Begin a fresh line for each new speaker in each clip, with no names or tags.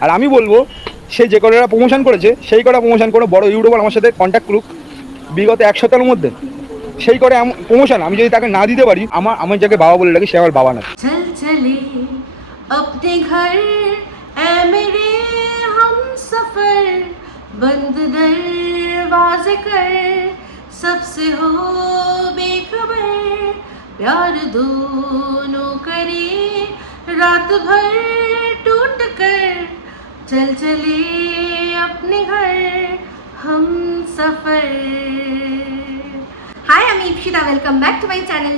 আর আমি বলবো সে যে কটা প্রমোশন করেছে সেই কটা প্রমোশন কোনো বড় ইউটিউবার আমার সাথে কন্ট্যাক্ট করুক বিগত এক সপ্তাহের মধ্যে সেই করে প্রমোশন আমি যদি তাকে না দিতে পারি আমার আমার যাকে বাবা বলে ডাকি সে আমার বাবা না
चल चले अपने घर ऐ मेरे हम सफर बंद दरवाजे कर सबसे हो बेखबर प्यार दोनों करे रात भर टूट कर चल चले अपने घर हम सफर হাই আমি Ipsita welcome back to my channel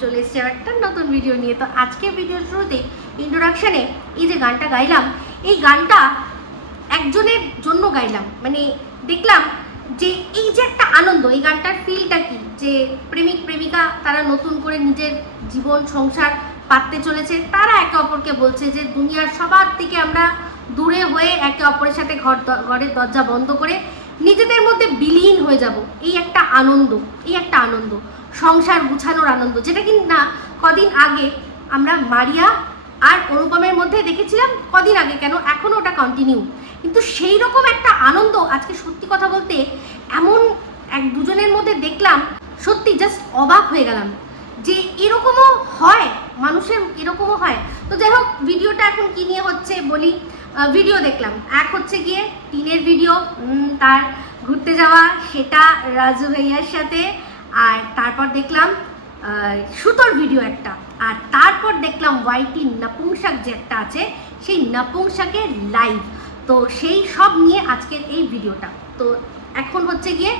চলে এসেছি আর একটা নতুন ভিডিও নিয়ে তো আজকে ভিডিওর শুরুতে ইন্ট্রোডাকশানে এই যে গানটা গাইলাম এই গানটা একজনের জন্য গাইলাম মানে দেখলাম যে এই যে একটা আনন্দ এই গানটার ফিলটা কি যে প্রেমিক প্রেমিকা তারা নতুন করে নিজের জীবন সংসার পাততে চলেছে তারা একে অপরকে বলছে যে দুনিয়ার সবার থেকে আমরা দূরে হয়ে একে অপরের সাথে ঘর ঘরের দরজা বন্ধ করে নিজেদের মধ্যে বিলীন হয়ে যাব। এই একটা আনন্দ, এই একটা আনন্দ। সংসার গুছানোর আনন্দ। যেটা কিন্তু না, কদিন আগে আমরা মারিয়া আর অনুপমের মধ্যে দেখেছিলাম, কদিন আগে কেন এখনও ওটা কন্টিনিউ কিন্তু সেই রকম একটা আনন্দ আজকে সত্যি কথা বলতে এমন এক দুজনের মধ্যে দেখলাম, সত্যি জাস্ট অবাক হয়ে গেলাম যে এরকমও হয়, মানুষের এরকমও হয়। তো যাই হোক ভিডিওটা এখন কি নিয়ে হচ্ছে বলি। ভিডিও দেখলাম। এক হচ্ছে গিয়ে টিনের ভিডিও তার ঘুরতে যাওয়া, সেটা রাজু ভাইয়ার সাথে, আর তারপর দেখলাম সুতোর ভিডিও একটা। আর তারপর দেখলাম ওয়াইটি নপুংসাক যে একটা আছে, সেই নপুংসাকের লাইভ তো সেই সব নিয়ে আজকের এই ভিডিওটা তো এখন হচ্ছে গিয়ে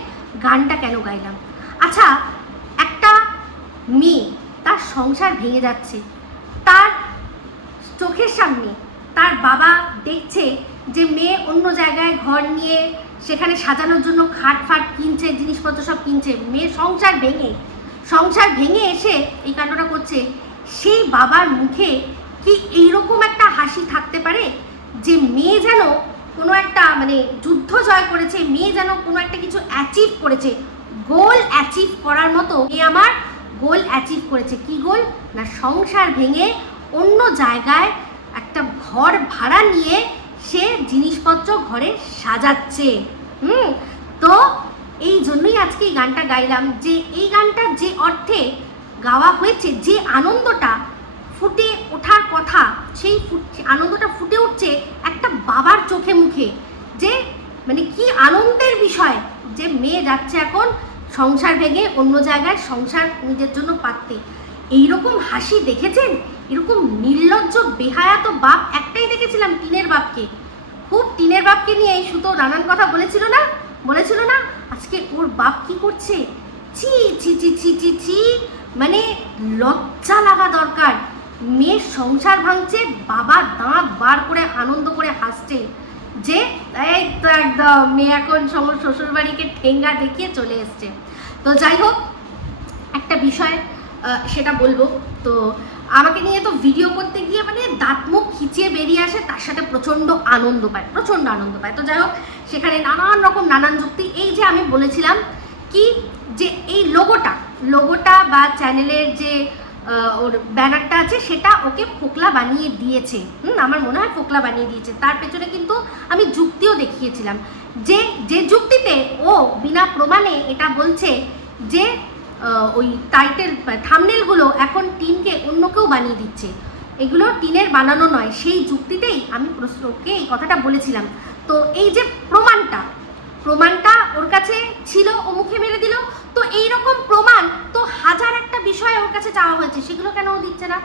গানটা কেন গাইলাম? আচ্ছা একটা মেয়ে তার সংসার ভেঙে যাচ্ছে। তার চোখের সামনে তার বাবা দেখছে যে মেয়ে অন্য জায়গায় ঘর নিয়ে সেখানে সাজানোর জন্য খাট ফাট কিনছে, জিনিসপত্র সব কিনছে। মেয়ে সংসার ভেঙে সংসার ভেঙে এসে এই কাণ্ডটা করছে। সেই বাবার মুখে কি এইরকম একটা হাসি থাকতে পারে? যে মেয়ে যেন কোনো একটা মানে যুদ্ধ জয় করেছে, মেয়ে যেন কোনো একটা কিছু অ্যাচিভ করেছে। গোল অ্যাচিভ করার মতো মেয়ে আমার গোল অ্যাচিভ করেছে। কি গোল? না সংসার ভেঙে অন্য জায়গায় একটা ঘর ভাড়া নিয়ে সে জিনিসপত্র ঘরে সাজাচ্ছে। হুম? তো এই জন্যই আজকে এই গানটা গাইলাম যে এই গানটা যে অর্থে গাওয়া হয়েছে, যে আনন্দটা ফুটে ওঠার কথা, সেই আনন্দটা ফুটে উঠছে একটা বাবার চোখে মুখে। যে মানে কি আনন্দের বিষয় যে মেয়ে যাচ্ছে এখন সংসার ভেঙে অন্য জায়গায় সংসার নিজের জন্য পাততে এইরকম হাসি দেখেছেন? এরকম নির্লজ্জ, বেহায়াত বাপ একটাই দেখেছিলাম টিনের বাপকে। খুব টিনের বাপকে নিয়ে এই সুতো নানান কথা বলেছিল না? বলেছিল না? আজকে ওর বাপ কি করছে? ছি ছি ছি ছি ছি ছি মানে লজ্জা লাগা দরকার। মেয়ের সংসার ভাঙছে বাবা দাঁত বার করে আনন্দ করে হাসছে। যে, এই তো একদম, মেয়ে এখন সমর শ্বশুর বাড়িকে ঠেঙ্গা দেখিয়ে চলে এসছে। তো যাই হোক, একটা বিষয় সেটা বলব। তো আমাকে নিয়ে তো ভিডিও করতে গিয়ে মানে দাঁত মুখ খিচিয়ে বেরিয়ে আসে, তার সাথে প্রচণ্ড আনন্দ পায়, প্রচণ্ড আনন্দ পায়। তো যাই হোক, সেখানে নানান রকম, নানান যুক্তি। এই যে আমি বলেছিলাম কি যে এই লোগোটা লোগোটা বা চ্যানেলের যে ওর ব্যানারটা আছে, সেটা ওকে ফোকলা বানিয়ে দিয়েছে। হুম, আমার মনে হয় ফোকলা বানিয়ে দিয়েছে। তার পেছনে কিন্তু আমি যুক্তিও দেখিয়েছিলাম। যে যে যুক্তিতে ও বিনা প্রমাণে এটা বলছে যে ওই টাইটেল থামনেলগুলো এখন টিনকে অন্য কেউ বানিয়ে দিচ্ছে। এগুলো টিনের বানানো নয়, সেই যুক্তিতেই আমি প্রশ্নকে এই কথাটা বলেছিলাম। তো এই যে প্রমাণটা প্রমাণটা ওর কাছে ছিল, ও মুখে মেরে দিল। তো এই রকম প্রমাণ তো হাজার একটা বিষয় ওর কাছে চাওয়া হয়েছে, সেগুলো কেন ও দিচ্ছে না?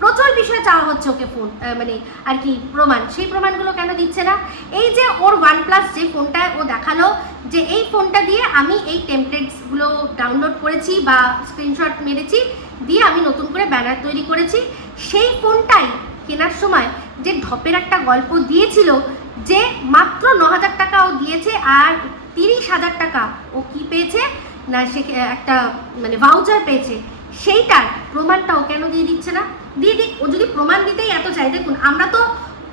প্রচুর বিষয় চাওয়া হচ্ছে ওকে ফোন মানে আর কি প্রমাণ। সেই প্রমাণগুলো কেন দিচ্ছে না? এই যে ওর ওয়ান প্লাস যে ফোনটা ও দেখাল, যে এই ফোনটা দিয়ে আমি এই টেমপ্লেটসগুলো ডাউনলোড করেছি বা স্ক্রিনশট মেরেছি, দিয়ে আমি নতুন করে ব্যানার তৈরি করেছি, সেই ফোনটাই কেনার সময় যে ঢপের একটা গল্প দিয়েছিল, যে মাত্র ন হাজার টাকা ও দিয়েছে আর তিরিশ হাজার টাকা ও কি পেয়েছে? না, সে একটা মানে ভাউচার পেয়েছে। সেইটার প্রমাণটা ও কেন দিয়ে দিচ্ছে না? দিয়ে দিক ও যদি প্রমাণ দিতেই এত চাই দেখুন, আমরা তো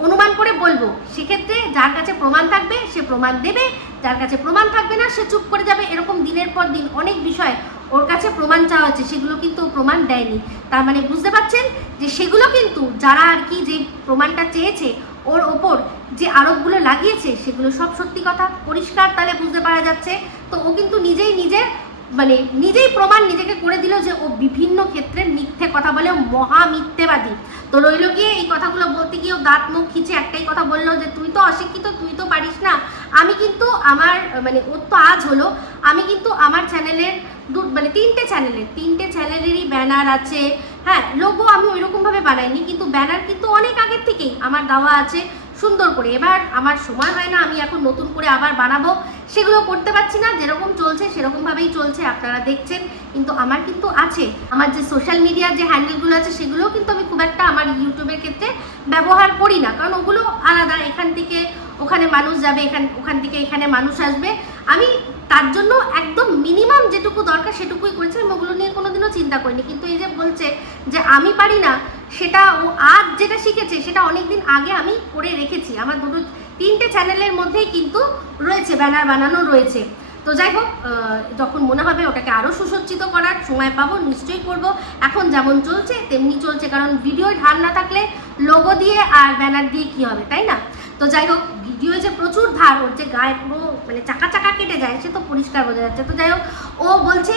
অনুমান করে বলব, সেক্ষেত্রে যার কাছে প্রমাণ থাকবে, সে প্রমাণ দেবে, যার কাছে প্রমাণ থাকবে না, সে চুপ করে যাবে। এরকম দিনের পর দিন অনেক বিষয় ওর কাছে প্রমাণ চাওয়া হচ্ছে, সেগুলো কিন্তু প্রমাণ দেয়নি। তার মানে বুঝতে পারছেন যে সেগুলো কিন্তু যারা আর কি যে প্রমাণটা চেয়েছে, ওর ওপর যে আরোপগুলো লাগিয়েছে, সেগুলো সব সত্যি কথা, পরিষ্কার তাহলে বুঝতে পারা যাচ্ছে। তো ও কিন্তু নিজেই নিজের মানে নিজেই প্রমাণ নিজেকে করে দিল যে ও বিভিন্ন ক্ষেত্রে মিথ্যে কথা বলে মহা মিথ্যেবাদী। তো রইল গিয়ে এই কথাগুলো বলতে গিয়ে দাঁত মুখ খিচে একটাই কথা বলল যে, তুই তো অশিক্ষিত, তুই তো পারিস না। আমি কিন্তু আমার মানে ওর তো আজ হলো, আমি কিন্তু আমার চ্যানেলের দু মানে তিনটে চ্যানেলের, তিনটে চ্যানেলেরই ব্যানার আছে। হ্যাঁ লোগো আমি ওইরকমভাবে বানাইনি, কিন্তু ব্যানার কিন্তু অনেক আগের থেকেই আমার দেওয়া আছে। সুন্দর করে। এবার আমার সময় হয় না, আমি এখন নতুন করে আবার বানাবো। সেগুলো করতে পারছি না, যেরকম চলছে সেরকমভাবেই চলছে, আপনারা দেখছেন, কিন্তু আমার কিন্তু আছে। আমার যে সোশ্যাল মিডিয়ার যে হ্যান্ডেলগুলো আছে, সেগুলোও কিন্তু আমি খুব একটা আমার ইউটিউবের ক্ষেত্রে ব্যবহার করি না। কারণ ওগুলো আলাদা, এখান থেকে ওখানে মানুষ যাবে, এখান ওখান থেকে এখানে মানুষ আসবে। আমি তার জন্য মিনিমাম যেটুকু দরকার সেটুকুই করেছি, আমি ওগুলো নিয়ে কোনোদিনও চিন্তা করিনি। কিন্তু এই যে বলছে যে আমি পারি না, সেটা ও আজ যেটা শিখেছে, সেটা অনেক দিন আগে আমি করে রেখেছি। আমার দুটো, তিনটে চ্যানেলের মধ্যেই কিন্তু রয়েছে, ব্যানার বানানো রয়েছে। তো যাই হোক যখন মনে হবে ওটাকে আরও সুসজ্জিত করার সময় পাবো, নিশ্চয়ই করব। এখন যেমন চলছে, তেমনি চলছে, কারণ ভিডিও ঢাল না থাকলে লোগো দিয়ে আর ব্যানার দিয়ে কি হবে, তাই না? তো যাই হোক ভিডিও যে প্রচুর ধার, ওর যে গায়ে পুরো মানে চাকা চাকা কেটে যায়, সে তো পরিষ্কার বোঝা যাচ্ছে। তো যাই হোক, ও বলছে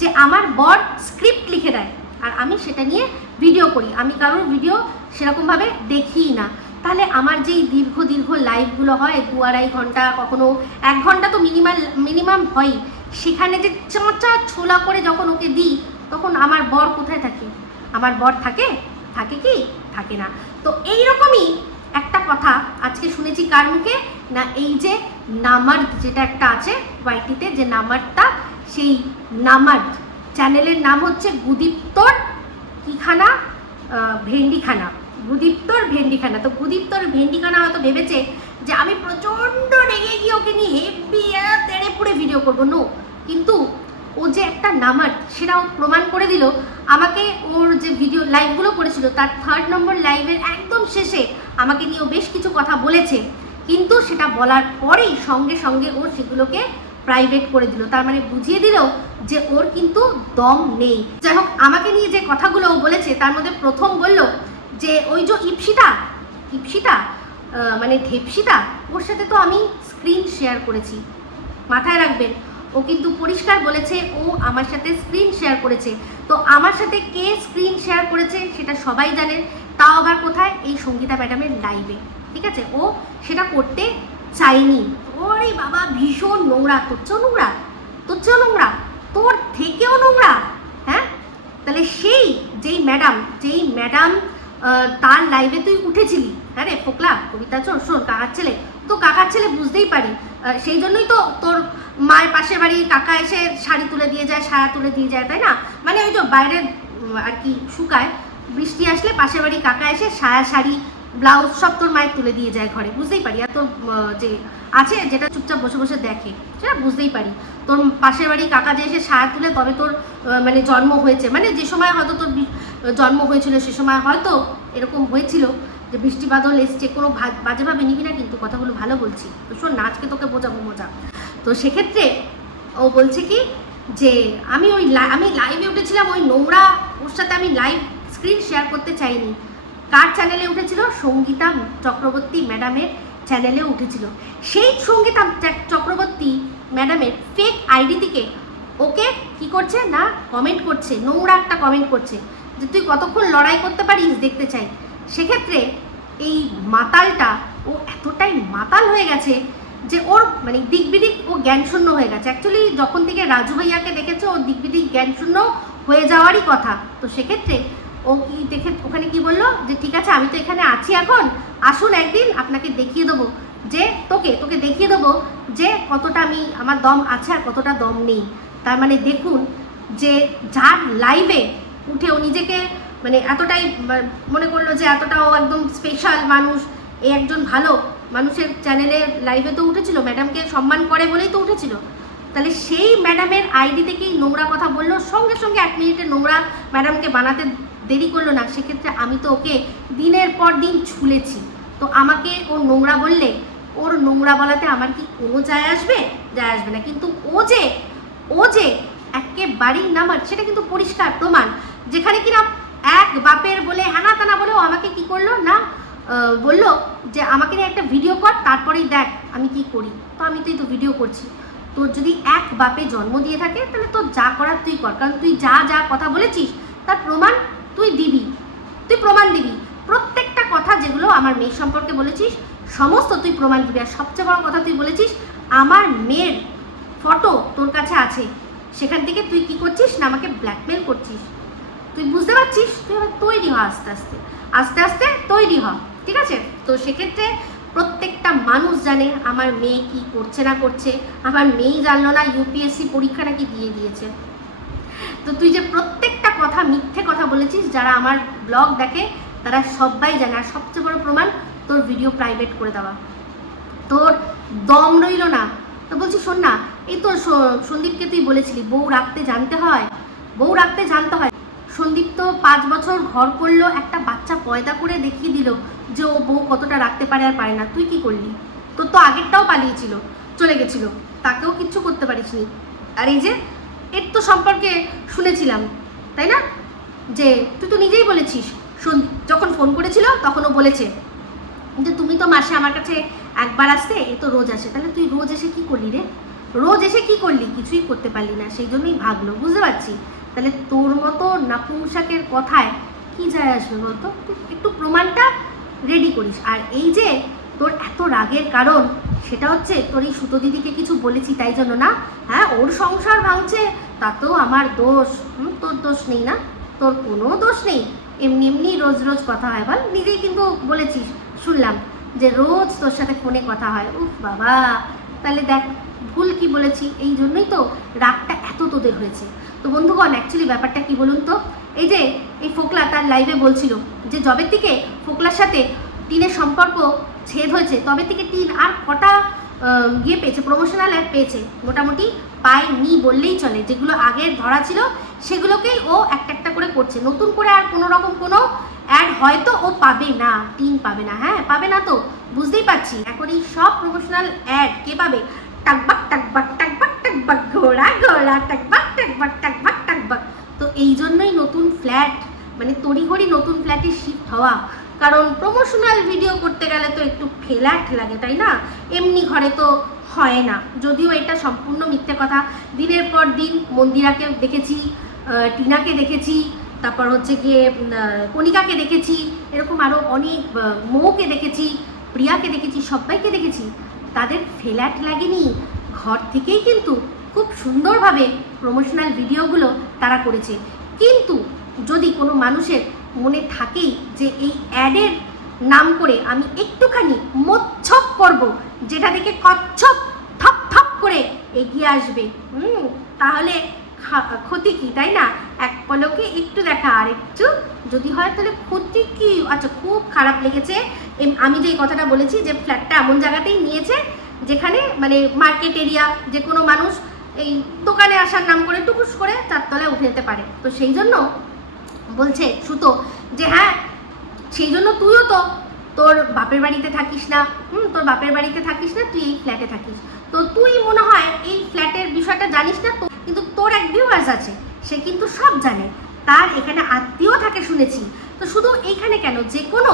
যে আমার বর স্ক্রিপ্ট লিখে দেয়, আর আমি সেটা নিয়ে ভিডিও করি। আমি কারোর ভিডিও সেরকমভাবে দেখিই না। তাহলে আমার যেই দীর্ঘ দীর্ঘ লাইভগুলো হয়, দু আড়াই ঘণ্টা, কখনো এক ঘণ্টা তো মিনিমাম মিনিমাম হয়ই। সেখানে যে চাঁচা ছোলা করে যখন ওকে দিই, তখন আমার বর কোথায় থাকে? আমার বর থাকে? থাকে কি? থাকে না। তো এই রকমই একটা কথা আজকে শুনেছি কার মুখে? না এই যে নামার্দ যেটা একটা আছে ওয়াইটিতে, যে নামার্দটা সেই নামার্দ চ্যানেলের নাম হচ্ছে গুদীপ্তর কিখানা ভেন্ডিখানা। গুদীপ্তর ভেন্ডিখানা। তো গুদীপ্তর ভেন্ডিখানা হয়তো ভেবেছে যে আমি প্রচণ্ড রেগে গিয়ে ওকে নিয়ে হেভি তেড়ে পুড়ে ভিডিও করব। নো কিন্তু ও যে একটা নামার সেটাও প্রমাণ করে দিল। আমাকে ওর যে ভিডিও লাইভগুলো করেছিল, তার থার্ড নম্বর লাইভের একদম শেষে আমাকে নিয়ে ও বেশ কিছু কথা বলেছে। কিন্তু সেটা বলার পরেই সঙ্গে সঙ্গে ও সেগুলোকে প্রাইভেট করে দিল। তার মানে বুঝিয়ে দিল যে ওর কিন্তু দম নেই। যাই হোক, আমাকে নিয়ে যে কথাগুলো ও বলেছে, তার মধ্যে প্রথম বলল যে, ওই যে ইপসিতা ইপসিতা মানে ধেপসিতা ওর সাথে তো আমি স্ক্রিন শেয়ার করেছি। মাথায় রাখবেন, ও কিন্তু পরিষ্কার বলেছে ও আমার সাথে স্ক্রিন শেয়ার করেছে। তো আমার সাথে কে স্ক্রিন শেয়ার করেছে, সেটা সবাই জানেন তাও আবার কোথায়? এই সঙ্গীতা ম্যাডামের লাইভে ঠিক আছে? ও সেটা করতে চাইনি ওরে বাবা, ভীষণ নোংরা। তোর চেয়েও নোংরা? তোর চেয়েও নোংরা? তোর থেকেও নোংরা? হ্যাঁ? তাহলে সেই যেই ম্যাডাম যেই ম্যাডাম তার লাইভে তুই উঠেছিলি। হ্যাঁ রে, ফোকলা, কবিতা চোর শোন, কাকার ছেলে। তো কাকার ছেলে বুঝতেই পারি। সেই জন্যই তো তোর মায়ের পাশের বাড়ি কাকা এসে শাড়ি তুলে দিয়ে যায় সায়া তুলে দিয়ে যায়, তাই না? মানে ওই যে বাইরে আর কি, শুকায়। বৃষ্টি আসলে পাশের বাড়ি কাকা এসে সায়া শাড়ি ব্লাউজ সব তোর মায়ের তুলে দিয়ে যায় ঘরে, বুঝতেই পারি। আর তোর যে আছে যেটা চুপচাপ বসে বসে দেখে, সেটা বুঝতেই পারি। তোর পাশের বাড়ি কাকা যে এসে সায়া তুলে তবে তোর মানে জন্ম হয়েছে। মানে যে সময় হয়তো তোর জন্ম হয়েছিল, সে সময় হয়তো এরকম হয়েছিল যে বৃষ্টি বাদল এসছে, কোনো বাজেভাবে নিবি না কিন্তু কথাগুলো ভালো বলছি। তো শোন, না, আজকে তোকে বোঝাবো মজা। তো সেক্ষেত্রে ও বলছে কি যে, আমি ওই আমি লাইভে উঠেছিলাম, ওই নোংরা ওর সাথে আমি লাইভ স্ক্রিন শেয়ার করতে চাইনি। কার চ্যানেলে উঠেছিল? সঙ্গীতা চক্রবর্তী ম্যাডামের চ্যানেলে উঠেছিল। সেই সঙ্গীতা চক্রবর্তী ম্যাডামের ফেক আইডি থেকে ওকে কি করছে না কমেন্ট করছে? নোংরা একটা কমেন্ট করছে যে তুই কতক্ষণ লড়াই করতে পারিস দেখতে চাই। সেক্ষেত্রে এই মাতালটা, ও এতটাই মাতাল হয়ে গেছে যে ওর মানে দিকবিদিক ও জ্ঞানশূন্য হয়ে গেছে। অ্যাকচুয়ালি যখন থেকে রাজু ভাইয়াকে দেখেছে, ও দিকবিদিক জ্ঞানশূন্য হয়ে যাওয়ারই কথা। তো সেক্ষেত্রে ও কি দেখে, ওখানে কি বলল? যে ঠিক আছে, আমি তো এখানে আছি এখন। আসুন একদিন, আপনাকে দেখিয়ে দেবো যে তোকে তোকে দেখিয়ে দেবো যে কতটা আমি, আমার দম আছে আর কতটা দম নেই। তার মানে দেখুন যে যার লাইভে উঠে ও নিজেকে মানে এতটাই মনে করল যে এতটাও একদম স্পেশাল মানুষ এই একজন ভালো মানুষের চ্যানেলে লাইভে তো উঠেছিল ম্যাডামকে সম্মান করে বলেই তো উঠেছিল। তাহলে সেই ম্যাডামের আইডি থেকেই নোংরা কথা বলল, সঙ্গে সঙ্গে এক মিনিটে নোংরা ম্যাডামকে বানাতে দেরি করল না, সেক্ষেত্রে আমি তো ওকে দিনের পর দিন ছুলেছি। তো আমাকে ও নোংরা বললে, ওর নোংরা বলাতে আমার কি কোনো যায় আসবে? যায় আসবে না। কিন্তু ও যে ও যে একেবারেই নামার, সেটা কিন্তু পরিষ্কার প্রমাণ। যেখানে কিনা এক বাপের বলে হানা তানা বলে ও আমাকে কি করল না বলল যে, আমাকে নিয়ে একটা ভিডিও কর, তারপরেই দেখ আমি কি করি। তো আমি তুই তো ভিডিও করছি। তোর যদি এক বাপে জন্ম দিয়ে থাকে, তাহলে তোর যা করার তুই কর। কারণ তুই যা যা কথা বলেছিস, তার প্রমাণ তুই দিবি, তুই প্রমাণ দিবি। প্রত্যেকটা কথা যেগুলো আমার মেয়ের সম্পর্কে বলেছিস, সমস্ত তুই প্রমাণ দিবি। আর সবচেয়ে বড় কথা তুই বলেছিস, আমার মেয়ের ফটো তোর কাছে আছে। সেখান থেকে তুই কি করছিস না আমাকে ব্ল্যাকমেল করছিস? তুই বুঝতে পারছিস? তুই তৈরি হ আস্তে আস্তে। আস্তে আস্তে তৈরি হ, ঠিক আছে? তো সেক্ষেত্রে প্রত্যেকটা মানুষ জানে আমার মেয়ে কি করছে না করছে। আমার মেয়েই জানলো না ইউপিএসসি পরীক্ষা নাকি দিয়ে দিয়েছে। তো তুই যে প্রত্যেকটা কথা মিথ্যে কথা বলেছিস, যারা আমার ব্লগ দেখে, তারা সবাই জানে। আর সবচেয়ে বড় প্রমাণ, তোর ভিডিও প্রাইভেট করে দেওয়া। তোর দম রইল না। তো বলছি, শোন না, এই তো স- সন্দীপকে তুই বলেছিলি, বউ রাখতে জানতে হয়। বউ রাখতে জানতে হয়। সন্দীপ তো পাঁচ বছর ঘর করল, একটা বাচ্চা পয়দা করে দেখিয়ে দিল যে ও বউ কতটা রাখতে পারে আর পারে না। তুই কি করলি? তোর তো আগেরটাও পালিয়েছিল, চলে গেছিল। তাকেও কিচ্ছু করতে পারিসনি। আর এই যে এর তো সম্পর্কে শুনেছিলাম, তাই না? যে তুই তো নিজেই বলেছিস যখন ফোন করেছিল ও বলেছে যে তুমি তো মাসে আমার কাছে একবার আসতে, এ তো রোজ আসে, তাহলে তুই রোজ এসে কি করলি রে? রোজ এসে কি করলি? কিছুই করতে পারলি না, সেই জন্যই ভাগলো বুঝতে পারছি। তাহলে তোর মতো নাপুংসাকের কথায় কি যায় আসবে বলতো? একটু প্রমাণটা রেডি করিস। আর এই যে তোর এত রাগের কারণ সেটা হচ্ছে তোর এই সুতো দিদিকে কিছু বলেছি তাই জন্য না? হ্যাঁ ওর সংসার ভাঙছে তাতেও আমার দোষ। হুম, তোর দোষ নেই না? তোর কোনো দোষ নেই? এমনি এমনি রোজ রোজ কথা হয়। বল নিজেই কিন্তু বলেছিস শুনলাম যে রোজ তোর সাথে ফোনে কথা হয়। উফ বাবা! তাহলে দেখ ভুল কি বলেছি? এই জন্যই তো রাগটা এত তোদের হয়েছে। তো বন্ধুগণ অ্যাকচুয়ালি ব্যাপারটা কি বলুন তো? এই যে এই ফোকলা তার লাইভে বলছিল যে জবের থেকে ফোকলার সাথে টিনের সম্পর্ক ছেদ হয়েছে, তবে থেকে টিন আর কটা ইয়ে পেয়েছে প্রমোশনাল অ্যাড পেয়েছে, মোটামুটি পায়নি বললেই চলে, যেগুলো আগের ধরা ছিল, সেগুলোকেই ও একটা একটা করে করছে। নতুন করে আর কোনো রকম কোনো অ্যাড হয়তো ও পাবে না টিন পাবে না হ্যাঁ পাবে না তো, বুঝতেই পারছি। এখন এই সব প্রমোশনাল অ্যাড কে পাবে? টাকবাক টাকবাক টাকবাক টাকবাক ঘোড়া ঘোড়া টাকবাক টাকবাক টাকবাক টাকবাক তো এই জন্যই নতুন ফ্ল্যাট মানে তড়িঘড়ি নতুন ফ্ল্যাটে শিফট হওয়া কারণ প্রমোশনাল ভিডিও করতে গেলে তো একটু ফ্ল্যাট লাগে, তাই না? এমনি ঘরে তো হয় না। যদিও এটা সম্পূর্ণ মিথ্যে কথা। দিনের পর দিন মন্দিরাকে দেখেছি টিনাকে দেখেছি, তারপর হচ্ছে গিয়ে কণিকাকে দেখেছি, এরকম আরও অনেক মৌকে দেখেছি, প্রিয়াকে দেখেছি সবাইকে দেখেছি। তাদের ফ্ল্যাট লাগেনি। ঘর থেকেই কিন্তু খুব সুন্দরভাবে প্রমোশনাল ভিডিওগুলো তারা করেছে। কিন্তু যদি কোনো মানুষের মনে থাকেই যে এই অ্যাডের নাম করে আমি একটুখানি মোচ্ছপ করব, যেটা দেখে কচ্ছপ থপ থপ করে এগিয়ে আসবে। হুম, তাহলে ক্ষতি কি, তাই না? এক পলকে একটু দেখা, আর একটু যদি হয় তাহলে ক্ষতি কি? আচ্ছা খুব খারাপ লেগেছে। আমি যে কথাটা বলেছি যে ফ্ল্যাটটা এমন জায়গাতেই নিয়েছে, যেখানে মানে মার্কেট এরিয়া, যে কোনো মানুষ এই দোকানে আসার নাম করে টুকুস করে চারতলায় উঠে যেতে পারে। তো সেই জন্য বলছে, সুতো। যে হ্যাঁ সেই জন্য তুইও তো, তোর বাপের বাড়িতে থাকিস না। হুম, তোর বাপের বাড়িতে থাকিস না, তুই এই ফ্ল্যাটে থাকিস। তো তুই মনে হয় এই ফ্ল্যাটের বিষয়টা জানিস না, তো কিন্তু তোর এক ভিউয়ার্স আছে, সে কিন্তু সব জানে। তার এখানে আত্মীয় থাকে শুনেছি। তো শুধু এইখানে কেন? যে কোনো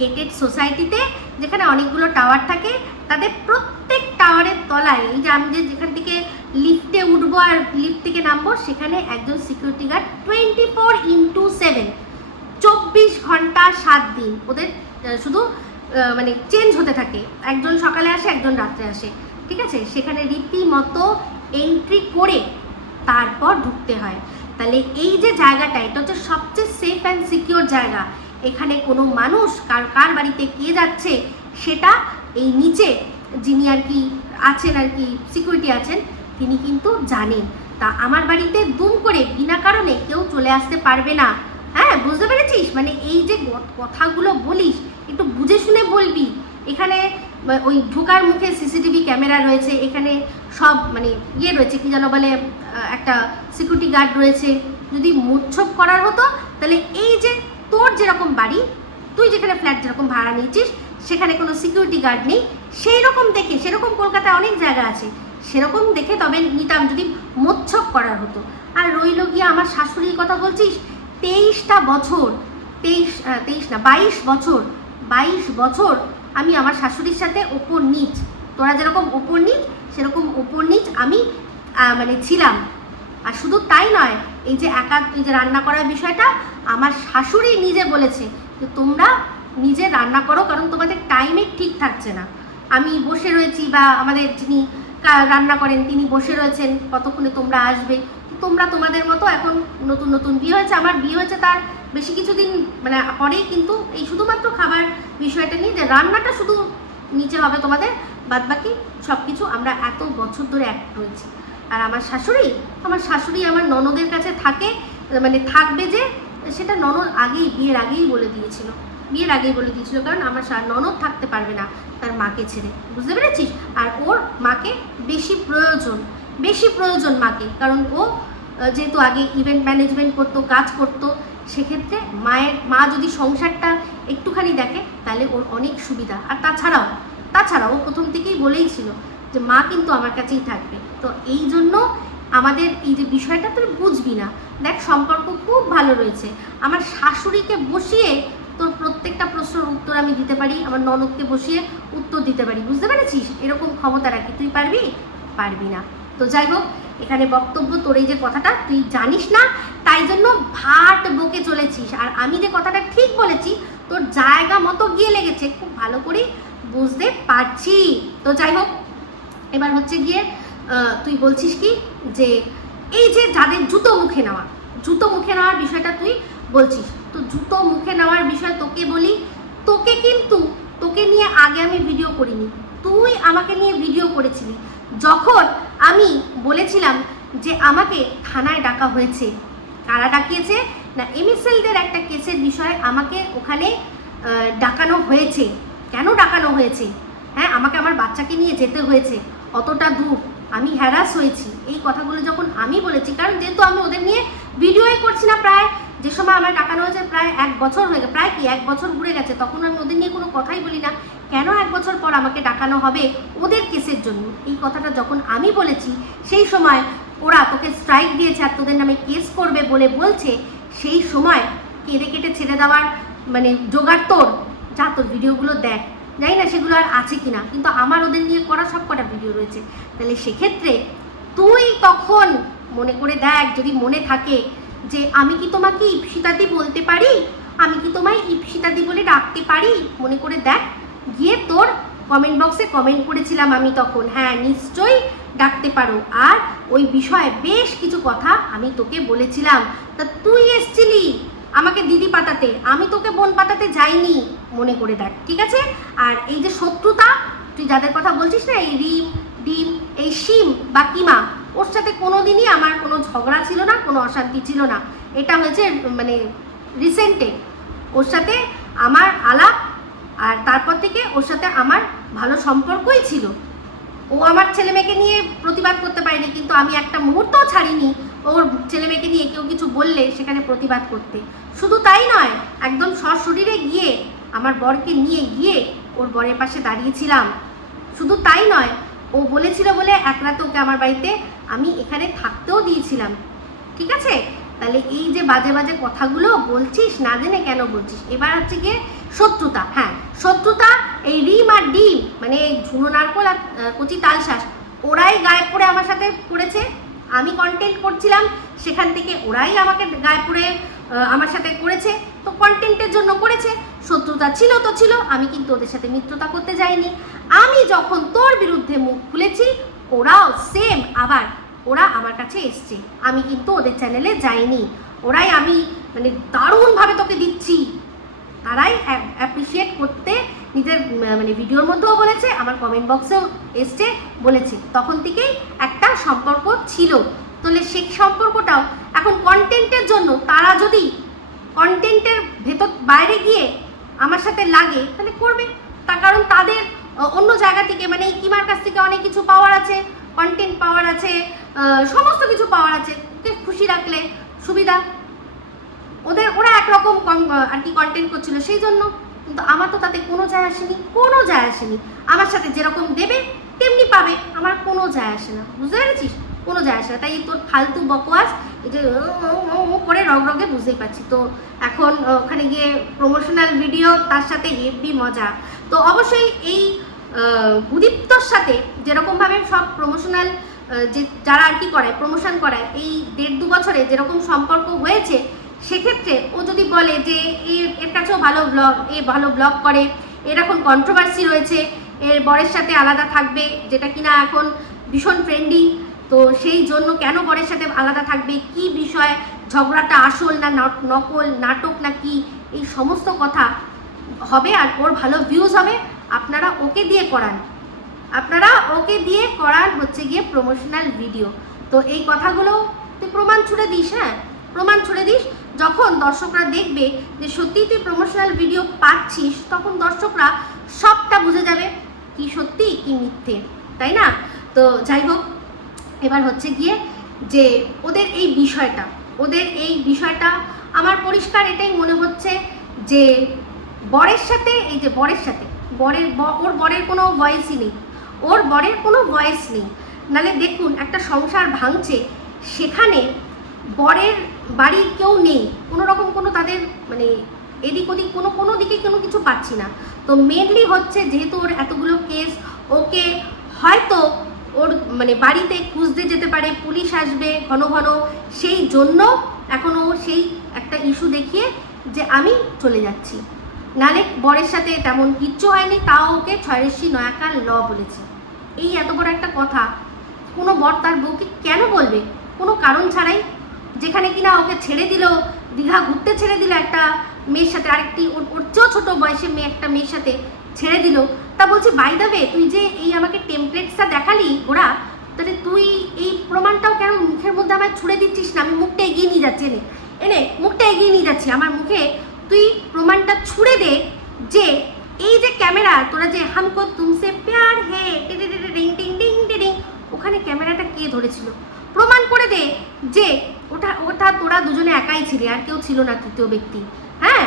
গেটেড সোসাইটিতে যেখানে অনেকগুলো টাওয়ার থাকে, তাদের প্রত্যেক টাওয়ারের তলায় এই যে আমি যে যেখান থেকে লিফটে উঠবো আর লিফট থেকে নামবো, সেখানে একজন security guard twenty four into seven চব্বিশ ঘণ্টা সাত দিন ওদের শুধু মানে চেঞ্জ হতে থাকে। একজন সকালে আসে, একজন রাত্রে আসে। ঠিক আছে? সেখানে রীতিমতো এন্ট্রি করে তারপর ঢুকতে হয়। তাহলে এই যে জায়গাটা, এটা হচ্ছে সবচেয়ে সেফ অ্যান্ড সিকিওর জায়গা। এখানে কোনো মানুষ, কার কার বাড়িতে কে যাচ্ছে, সেটা এই নিচে যিনি আর কি আছেন আর কি সিকিউরিটি আছেন তিনি কিন্তু জানেন। তা আমার বাড়িতে দুম করে বিনা কারণে কেউ চলে আসতে পারবে না। হ্যাঁ বুঝতে পেরেছিস? মানে এই যে কথাগুলো বলিস, একটু বুঝে শুনে বলবি। এখানে ওই ঢোকার মুখে সিসিটিভি ক্যামেরা রয়েছে, এখানে সব মানে ইয়ে রয়েছে, কি যেন বলে একটা সিকিউরিটি গার্ড রয়েছে। যদি মোচ্ছপ করার হতো, তাহলে এই যে তোর যেরকম বাড়ি, তুই যেখানে ফ্ল্যাট যেরকম ভাড়া নিয়েছিস, সেখানে কোনো সিকিউরিটি গার্ড নেই। সেই রকম দেখে, সেরকম কলকাতায় অনেক জায়গা আছে। সেরকম দেখে তবে নিতাম, যদি মোচ্ছপ করার হতো। আর রইল গিয়ে আমার শাশুড়ির কথা বলছিস? তেইশটা বছর, তেইশ তেইশ না, বাইশ বছর বাইশ বছর আমি আমার শাশুড়ির সাথে ওপর নিচ। তোরা যেরকম ওপর নিচ, সেরকম ওপর নিচ আমি মানে ছিলাম। আর শুধু তাই নয়, এই যে একা, এই যে রান্না করার বিষয়টা আমার শাশুড়ি নিজে বলেছে যে তোমরা নিজে রান্না করো, কারণ তোমাদের টাইমে ঠিক থাকছে না। আমি বসে রয়েছি বা আমাদের যিনি রান্না করেন, তিনি বসে রয়েছেন, কতক্ষণে তোমরা আসবে? তোমরা তোমাদের মতো এখন নতুন নতুন বিয়ে হয়েছে। আমার বিয়ে হয়েছে তার বেশি কিছুদিন মানে পরেই কিন্তু এই শুধুমাত্র খাবার বিষয়টা নিয়ে যে রান্নাটা শুধু নিচে হবে তোমাদের বাদ বাকি সব কিছু আমরা এত বছর ধরে এক রয়েছি। আর আমার শাশুড়ি আমার শাশুড়ি আমার ননদের কাছে থাকে মানে থাকবে যে, সেটা ননদ আগেই, বিয়ের আগেই বলে দিয়েছিল। বিয়ের আগেই বলে দিয়েছিল, কারণ আমার ননদ থাকতে পারবে না তার মাকে ছেড়ে। বুঝতে পেরেছিস? আর ওর মাকে বেশি প্রয়োজন বেশি প্রয়োজন মাকে, কারণ ও যেহেতু আগে ইভেন্ট ম্যানেজমেন্ট করতো, কাজ করতো, সেক্ষেত্রে মায়ের, মা যদি সংসারটা একটুখানি দেখে, তাহলে ওর অনেক সুবিধা। আর তাছাড়াও তাছাড়াও প্রথম থেকেই বলেই ছিল যে মা কিন্তু আমার কাছেই থাকবে। তো এই জন্য আমাদের এই যে বিষয়টা, তুই বুঝবি না। দেখ, সম্পর্ক খুব ভালো রয়েছে। আমার শাশুড়িকে বসিয়ে তোর প্রত্যেকটা প্রশ্নের উত্তর আমি দিতে পারি, আমার ননদকে বসিয়ে উত্তর দিতে পারি, বুঝতে পেরেছিস? এরকম ক্ষমতা রাখি, তুই পারবি? পারবি না। তো যাই হোক, এখানে বক্তব্য তোর এই যে কথাটা, তুই জানিস না, তাই জন্য ভাট বকে চলেছিস। আর আমি যে কথাটা ঠিক বলেছি, তোর জায়গা মতো গিয়ে লেগেছে, খুব ভালো করে বুঝতে পারছি। তো যাই হোক, এবার হচ্ছে গিয়ে তুই বলছিস কি যে, এই যে যাদের জুতো মুখে নেওয়া, জুতো মুখে নেওয়ার বিষয়টা তুই বলছিস তো জুতো মুখে নেওয়ার বিষয় তোকে বলি। তোকে কিন্তু, তোকে নিয়ে আগে আমি ভিডিও করিনি। তুই আমাকে নিয়ে ভিডিও করেছিলি। যখন আমি বলেছিলাম যে আমাকে থানায় ডাকা হয়েছে। কারা ডাকিয়েছে? না এমএসএলদের একটা কেসের বিষয়ে আমাকে ওখানে ডাকানো হয়েছে। কেন ডাকানো হয়েছে? হ্যাঁ আমাকে আমার বাচ্চাকে নিয়ে যেতে হয়েছে। অতটা দূর। আমি হ্যারাস হয়েছি। এই কথাগুলো যখন আমি বলেছি, কারণ যেহেতু আমি ওদের নিয়ে ভিডিওই করছি না প্রায় যে সময় আমার ডাকানো হয়েছে প্রায় এক বছর হয়ে গেছে, প্রায় কি এক বছর ঘুরে গেছে, তখন আমি ওদের নিয়ে কোনো কথাই বলি না। কেন এক বছর পর আমাকে ডাকানো হবে ওদের কেসের জন্য? এই কথাটা যখন আমি বলেছি, সেই সময় ওরা তোকে স্ট্রাইক দিয়েছে আর তোদের নামে কেস করবে বলে বলছে, সেই সময় কেঁদে কেটে ছেড়ে দেওয়ার মানে জোগাড় তোর, যা তোর ভিডিওগুলো দেখ। জানি না সেগুলো আর আছে কি না কিন্তু আমার ওদের নিয়ে করা সব কটা ভিডিও রয়েছে। তাহলে সেক্ষেত্রে তুই তখন মনে করে দেখ, যদি মনে থাকে যে আমি কি তোমাকে ইপসিতাদি বলতে পারি? আমি কি তোমায় ইপসিতাদি বলে ডাকতে পারি? মনে করে দেখ। গিয়ে তোর কমেন্ট বক্সে কমেন্ট করেছিলাম আমি তখন। হ্যাঁ নিশ্চয়ই ডাকতে পারো। আর ওই বিষয়ে বেশ কিছু কথা আমি তোকে বলেছিলাম। তা তুই এসছিলি আমাকে দিদি পাতাতে। আমি তোকে বোন পাতাতে যাইনি, মনে করে দেখ। ঠিক আছে? আর এই যে শত্রুতা, তুই যাদের কথা বলছিস না, এই রিম, ডিম, এই শিম বা কিমা ওর সাথে কোনো দিনই আমার কোনো ঝগড়া ছিল না, কোনো অশান্তি ছিল না। এটা হয়েছে মানে রিসেন্টে ওর সাথে আমার আলাপ, আর তারপর থেকে ওর সাথে আমার ভালো সম্পর্কই ছিল। ও আমার ছেলে মেয়েকে নিয়ে প্রতিবাদ করতে পারেনি, কিন্তু আমি একটা মুহূর্তও ছাড়িনি ওর ছেলে মেয়েকে নিয়ে কেউ কিছু বললে সেখানে প্রতিবাদ করতে। শুধু তাই নয়, একদম সশরীরে গিয়ে, আমার বরকে নিয়ে গিয়ে ওর বরের পাশে দাঁড়িয়েছিলাম। শুধু তাই নয় ও বলেছিল বলে এক রাতে ওকে আমার বাড়িতে আমি এখানে থাকতেও দিয়েছিলাম। ঠিক আছে? তাহলে এই যে বাজে বাজে কথাগুলো বলছিস, না জেনে কেন বলছিস? এবার হচ্ছে গিয়ে শত্রুতা হ্যাঁ শত্রুতা, এই রিম আর ডিম মানে ঝুনো নারকোল আর কচি তালশাঁস, ওরাই গায়ে পড়ে আমার সাথে করেছে আমি কন্টেন্ট করছিলাম, সেখান থেকে ওরাই আমাকে গায়ে পড়ে আমার সাথে করেছে, তো কন্টেন্টের জন্য করেছে। শত্রুতা ছিল তো ছিল, আমি কিন্তু ওদের সাথে মিত্রতা করতে যাইনি। আমি যখন তোর বিরুদ্ধে মুখ খুলেছি ওরাও সেম আবার ওরা আমার কাছে এসছে। আমি কিন্তু ওদের চ্যানেলে যাইনি। ওরাই আমি মানে দারুণভাবে তোকে দিচ্ছি। তারাই অ্যাপ্রিসিয়েট করতে নিজের মানে ভিডিওর মধ্যেও বলেছে, আমার কমেন্ট বক্সেও এসছে, বলেছে। তখন থেকেই একটা সম্পর্ক ছিল। তাহলে সেই সম্পর্কটাও এখন কন্টেন্টের জন্য তারা যদি কন্টেন্টের ভেতর বাইরে গিয়ে আমার সাথে লাগে, তাহলে করবে। তার কারণ তাদের অন্য জায়গা থেকে মানে এই কিমার কাছ থেকে অনেক কিছু পাওয়ার আছে কন্টেন্ট পাওয়ার আছে সমস্ত কিছু পাওয়ার আছে। ওকে খুশি রাখলে সুবিধা। ওদের, ওরা একরকম কম- আর কি কন্টেন্ট করছিল সেই জন্য। কিন্তু আমার তো তাতে কোনো যায় আসেনি, কোনো যায় আসেনি। আমার সাথে যেরকম দেবে, তেমনি পাবে। আমার কোনো যায় আসে না। বুঝতে পেরেছিস? কোনো যায় আসে না। তাই তোর ফালতু বকওয়াস এই যে করে রগ রগে বুঝতেই পারছি। তো এখন ওখানে গিয়ে প্রমোশনাল ভিডিও তার সাথে হেভি মজা। তো অবশ্যই এই উদীপ্তর সাথে যেরকমভাবে সব প্রমোশনাল যে, যারা আর কি করায় প্রমোশন করায়, এই দেড় দু বছরে যেরকম সম্পর্ক হয়েছে, সেক্ষেত্রে ও যদি বলে যে এর কাছেও ভালো ব্লগ এ ভালো ব্লগ করে, এর এখন কন্ট্রোভার্সি রয়েছে, এর বরের সাথে আলাদা থাকবে, যেটা কিনা এখন ভীষণ ট্রেন্ডিং তো সেই জন্য কেন বরের সাথে আলাদা থাকবে? কি বিষয়ে ঝগড়াটা আসল না নকল, নাটক না কি? এই সমস্ত কথা হবে আর ওর ভালো ভিউজ হবে। আপনারা ওকে দিয়ে করান। আপনারা ওকে দিয়ে করান হচ্ছে গিয়ে প্রমোশনাল ভিডিও তো এই কথাগুলো তুই প্রমাণ ছুড়ে দিস হ্যাঁ? প্রমাণ ছুড়ে দিস। যখন দর্শকরা দেখবে যে সত্যিই তুই প্রমোশনাল ভিডিও পাচ্ছিস, তখন দর্শকরা সবটা বুঝে যাবে কি সত্যি, কি মিথ্যে। তাই না? তো যাই হোক এবার হচ্ছে গিয়ে যে ওদের এই বিষয়টা, ওদের এই বিষয়টা আমার পরিষ্কার এটাই মনে হচ্ছে যে বরের সাথে, এই যে বরের সাথে, বরের ওর বরের কোনো ভয়েসই নেই, ওর বরের কোনো ভয়েস নেই। নালে দেখুন, একটা সংসার ভাঙছে, সেখানে বরের বাড়ির কেউ নেই, কোনো রকম কোনো তাদের মানে এদিক ওদিক কোনো কোনো দিকে কোনো কিছু পাচ্ছি না। তো মেনলি হচ্ছে যেহেতু ওর এতগুলো কেস ওকে হয়তো ওর মানে বাড়িতে খুঁজতে যেতে পারে, পুলিশ আসবে ঘন ঘন। সেই জন্য এখন ও সেই একটা ইস্যু দেখিয়ে যে আমি চলে যাচ্ছি। নালে বরের সাথে তেমন কিচ্ছু হয়নি, তাও ওকে ছয়রেশি নয়াকার ল বলেছে। এই এত বড় একটা কথা, কোনো বর তার বউকে কেন বলবে? কোনো কারণ ছাড়াই। যেখানে কিনা ওকে ছেড়ে দিল, দীঘা ঘুরতে ছেড়ে দিল একটা মেয়ের সাথে। আরেকটি ওর চেয়েও ছোটো বয়সে মেয়ে, একটা মেয়ের সাথে ছেড়ে দিল। তা বলছি বাই দাবে তুই যে এই আমাকে টেমপ্লেটসটা দেখালি ওরা তাহলে তুই এই প্রমাণটাও কেন মুখের মধ্যে আমায় ছুড়ে দিচ্ছিস না? আমি মুখটা এগিয়ে নিয়ে যাচ্ছি, এনে এনে, মুখটা এগিয়ে নিয়ে যাচ্ছি, আমার মুখে। তুই প্রমাণটা ছুড়ে দে যে এই যে ক্যামেরা, তোরা যে হামকো তুমসে প্যার হে, টি টি টি ডিং ওখানে ক্যামেরাটা কে ধরেছিল? প্রমাণ করে দে যে ওটা ওটা তোরা দুজনে একাই ছিলি, আর কেউ ছিল না তৃতীয় ব্যক্তি হ্যাঁ?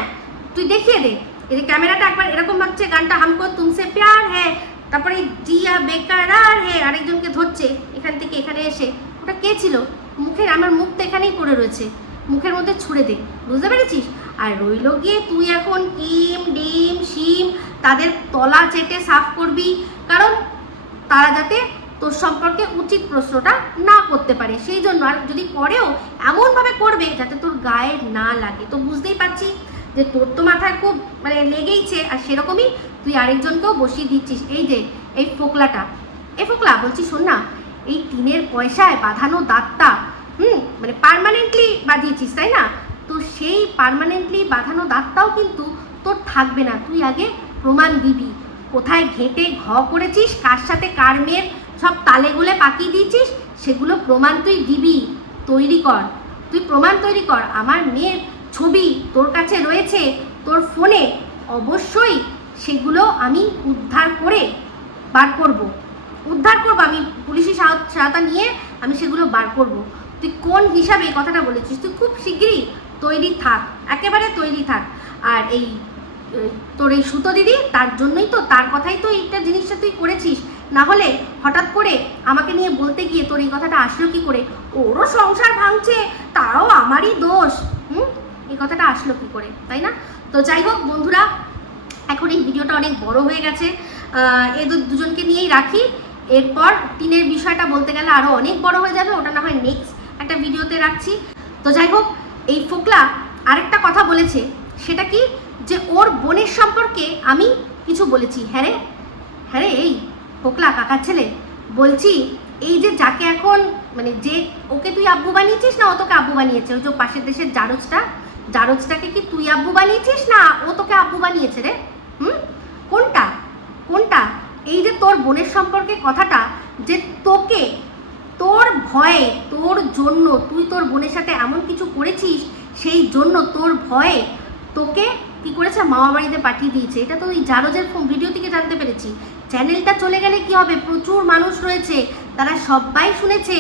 তুই দেখিয়ে দে এই যে ক্যামেরাটা একবার এরকম ভাবছে গানটা হামকো তুমসে প্যার হ্যাঁ তারপরে জিয়া বেকারার হে আরেকজনকে ধরছে এখান থেকে এখানে এসে ওটা কে ছিল মুখের আমার মুখ তো এখানেই পড়ে রয়েছে মুখের মধ্যে ছুড়ে দে বুঝতে পেরেছিস আর রইল গিয়ে তুই এখন কিম, ডিম, শিম, তাদের তলা চেটে সাফ করবি, কারণ তারা যাতে তোর সম্পর্কে উচিত প্রশ্নটা না করতে পারে। সেই জন্য আর যদি করেও, এমনভাবে করবে যাতে তোর গায়ে না লাগে। তো বুঝতেই পারছি যে তোর তো মাথায় খুব মানে লেগেইছে আর সেরকমই তুই আরেকজনকেও বসিয়ে দিচ্ছিস। এই যে, এই ফোকলাটা। এ ফোকলা, বলছি শোন না, এই টিনের পয়সায় বাঁধানো দাঁতটা, হুম মানে পার্মানেন্টলি বাঁধিয়েছিস, তাই না? তো সেই পারমানেন্টলি বাঁধানো দাঁতটাও কিন্তু তোর থাকবে না। তুই আগে প্রমাণ দিবি। কোথায় ঘেটে ঘ করেছিস, কার সাথে কার মেয়ের সব তালে গুলে পাকিয়ে দিয়েছিস, সেগুলো প্রমাণ তুই দিবি, তৈরি কর। তুই প্রমাণ তৈরি কর, আমার মেয়ের ছবি তোর কাছে রয়েছে, তোর ফোনে অবশ্যই সেগুলো আমি উদ্ধার করে বার করব। উদ্ধার করব, আমি পুলিশি সাহা- সহায়তা নিয়ে আমি সেগুলো বার করব। তুই কোন হিসাবে এই কথাটা বলেছিস? তুই খুব শীঘ্রই তৈরি থাক, একেবারে তৈরি থাক। আর এই তোর এই সুতো দিদি, তার জন্যই তো, তার কথাই তো এইটা জিনিসটা তুই করেছিস। না হলে হঠাৎ করে আমাকে নিয়ে বলতে গিয়ে তোর এই কথাটা আসলো কি করে? ওরও সংসার ভাঙছে, তারাও আমারই দোষ, হুম? এই কথাটা আসলো কি করে, তাই না? তো যাই হোক বন্ধুরা, এখন এই ভিডিওটা অনেক বড় হয়ে গেছে। এ দুজনকে নিয়েই রাখি। এরপর টিনের বিষয়টা বলতে গেলে আরও অনেক বড় হয়ে যাবে, ওটা না হয় নেক্সট একটা ভিডিওতে রাখছি। তো যাই হোক, এই ফোকলা আরেকটা কথা বলেছে, সেটা কি? যে ওর বোনের সম্পর্কে আমি কিছু বলেছি। হ্যাঁ রে হ্যাঁ রে, এই ফোকলা কাকার ছেলে, বলছি, এই যে যাকে এখন মানে যে ওকে তুই আব্বু বানিয়েছিস না ও তোকে আব্বু বানিয়েছে, ওই যে পাশের দেশের জারজটা জারজটাকে কি তুই আব্বু বানিয়েছিস? না, ও তোকে আব্বু বানিয়েছে রে। হুম? কোনটা? কোনটা? এই যে তোর বোনের সম্পর্কে কথাটা, যে তোকে, তোর ভয়ে, তোর জন্য তুই তোর বোনের সাথে এমন কিছু করেছিস, সেই জন্য তোর ভয়ে তোকে কি করেছে? মামা বাড়িতে পাঠিয়ে দিয়েছে। এটা তো ওই জারজের ভিডিও থেকে জানতে পেরেছি। চ্যানেলটা চলে গেলে কি হবে? প্রচুর মানুষ রয়েছে, তারা সবাই শুনেছে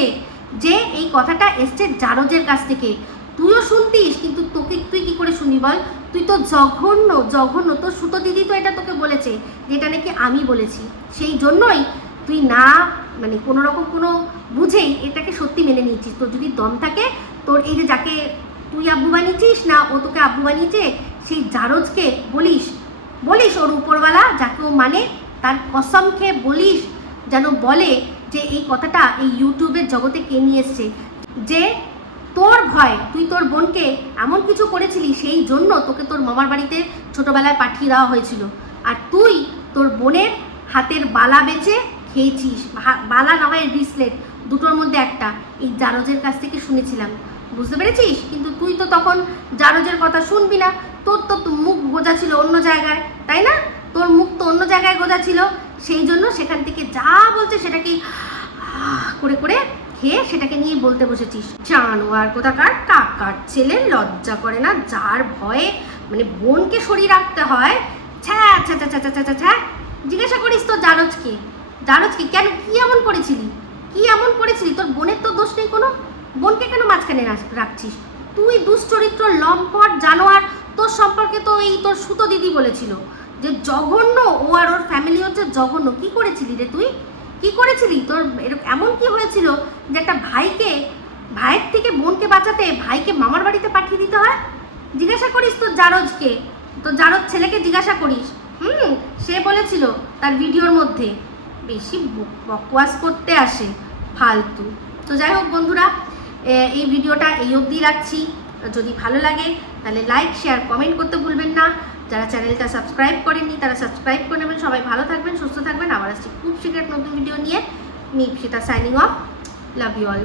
যে এই কথাটা এসছে জারজের কাছ থেকে। তুইও শুনতিস, কিন্তু তোকে, তুই কি করে শুনি বল? তুই তো জঘন্য জঘন্য। তোর সুতো দিদি তো এটা তোকে বলেছে, যেটা নাকি আমি বলেছি। সেই জন্যই তুই না মানে কোনো রকম কোনো বুঝেই এটাকে সত্যি মেনে নিয়েছিস। তোর যদি দম থাকে, তোর এই যে যাকে তুই আব্বু বানিয়েছিস না, ও তোকে আব্বু বানিয়েছে, সেই জারজকে বলিস বলিস ওর উপরওয়ালা, যাকে ও মানে তার কসম খেয়ে বলিস, যেন বলে যে এই কথাটা এই ইউটিউবের জগতে কে নিয়ে এসছে। যে তোর ভয়, তুই তোর বোনকে এমন কিছু করেছিলি সেই জন্য তোকে তোর মামার বাড়িতে ছোটবেলায় পাঠিয়ে দেওয়া হয়েছিল। আর তুই তোর বোনের হাতের বালা বেচে খেয়েছিস বালা না হয় ব্রিসলেট দুটোর মধ্যে একটা। এই জারজের কাছ থেকে শুনেছিলাম। বুঝতে পেরেছিস? কিন্তু তুই তো তখন জারজের কথা শুনবি না। তোর তো মুখ গোজা ছিল অন্য জায়গায়, তাই না? তোর মুখ তো অন্য জায়গায় গোজা ছিল। সেই জন্য সেখান থেকে যা বলছে সেটাকে করে করে খেয়ে সেটাকে নিয়ে বলতে বসেছিস, জানোয়ার কোথাকার টাকার ছেলে লজ্জা করে না, যার ভয়ে মানে বোনকে সরিয়ে রাখতে হয়? ছ্যা ছ্যা ছ্যা ছ্যা ছ্যা ছ্যা জিজ্ঞাসা করিস তো জারজকে জারজকে কেন কি এমন করেছিলি? কি এমন করেছিলি? তোর বোনের তো দোষ নেই কোনো। বোনকে কেন মাঝখানে রাখ- রাখছিস? তুই দুশ্চরিত্র, লম্পট, জানোয়ার, তোর সম্পর্কে তো এই তোর সুতো দিদি বলেছিল। যে জঘন্য ও আর ওর ফ্যামিলি হচ্ছে জঘন্য, কি করেছিলি রে তুই? কি করেছিলি? তোর এমন কি হয়েছিল যে একটা ভাইকে, ভাইয়ের থেকে বোনকে বাঁচাতে ভাইকে মামার বাড়িতে পাঠিয়ে দিতে হয়? জিজ্ঞাসা করিস তোর জারজকে, তোর জারজ ছেলেকে জিজ্ঞাসা করিস। হুম, সে বলেছিল তার ভিডিওর মধ্যে, বেশি বক- বকওয়াস করতে আসে, ফালতু। তো যাই হোক বন্ধুরা এই ভিডিওটা এই অবধি রাখছি। যদি ভালো লাগে, তাহলে লাইক শেয়ার কমেন্ট করতে ভুলবেন না। যারা চ্যানেলটা সাবস্ক্রাইব করেননি, তারা সাবস্ক্রাইব করে নেবেন। সবাই ভালো থাকবেন, সুস্থ থাকবেন। আবার আসছি খুব শীঘ্র নতুন ভিডিও নিয়ে। মি সেটা signing off love you all